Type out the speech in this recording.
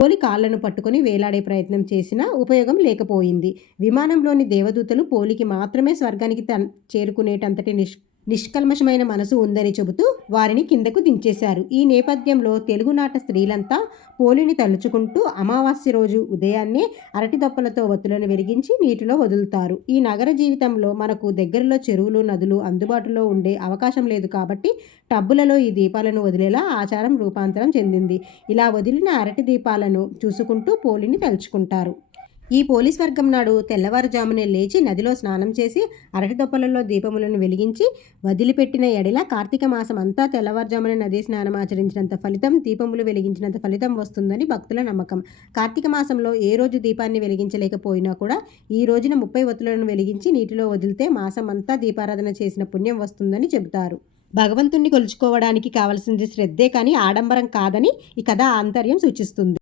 పోలి కాళ్లను పట్టుకొని వేలాడే ప్రయత్నం చేసినా ఉపయోగం లేకపోయింది. విమానంలోని దేవదూతలు పోలికి మాత్రమే స్వర్గానికి చేరుకునేటంతటి నిష్కల్మషమైన మనసు ఉందని చెబుతూ వారిని కిందకు దించేశారు. ఈ నేపథ్యంలో తెలుగునాట స్త్రీలంతా పోలిని తలుచుకుంటూ అమావాస్య రోజు ఉదయాన్నే అరటి దొప్పలతో ఒత్తులను వెలిగించి నీటిలో వదులుతారు. ఈ నగర జీవితంలో మనకు దగ్గరలో చెరువులు, నదులు అందుబాటులో ఉండే అవకాశం లేదు కాబట్టి టబ్బులలో ఈ దీపాలను వదిలేలా ఆచారం రూపాంతరం చెందింది. ఇలా వదిలిన అరటి దీపాలను చూసుకుంటూ పోలిని తలుచుకుంటారు. ఈ పోలీస్ వర్గం నాడు తెల్లవారుజామునే లేచి నదిలో స్నానం చేసి అరటి దొప్పలలో దీపములను వెలిగించి వదిలిపెట్టిన ఎడల కార్తీక మాసం అంతా తెల్లవారుజామున నదీ స్నానం ఆచరించినంత ఫలితం, దీపములు వెలిగించినంత ఫలితం వస్తుందని భక్తుల నమ్మకం. కార్తీక మాసంలో ఏ రోజు దీపాన్ని వెలిగించలేకపోయినా కూడా ఈ రోజున 30 ఒత్తులను వెలిగించి నీటిలో వదిలితే మాసం అంతా దీపారాధన చేసిన పుణ్యం వస్తుందని చెబుతారు. భగవంతుణ్ణి కొలుచుకోవడానికి కావలసింది శ్రద్ధే కానీ ఆడంబరం కాదని ఈ కథ ఆంతర్యం సూచిస్తుంది.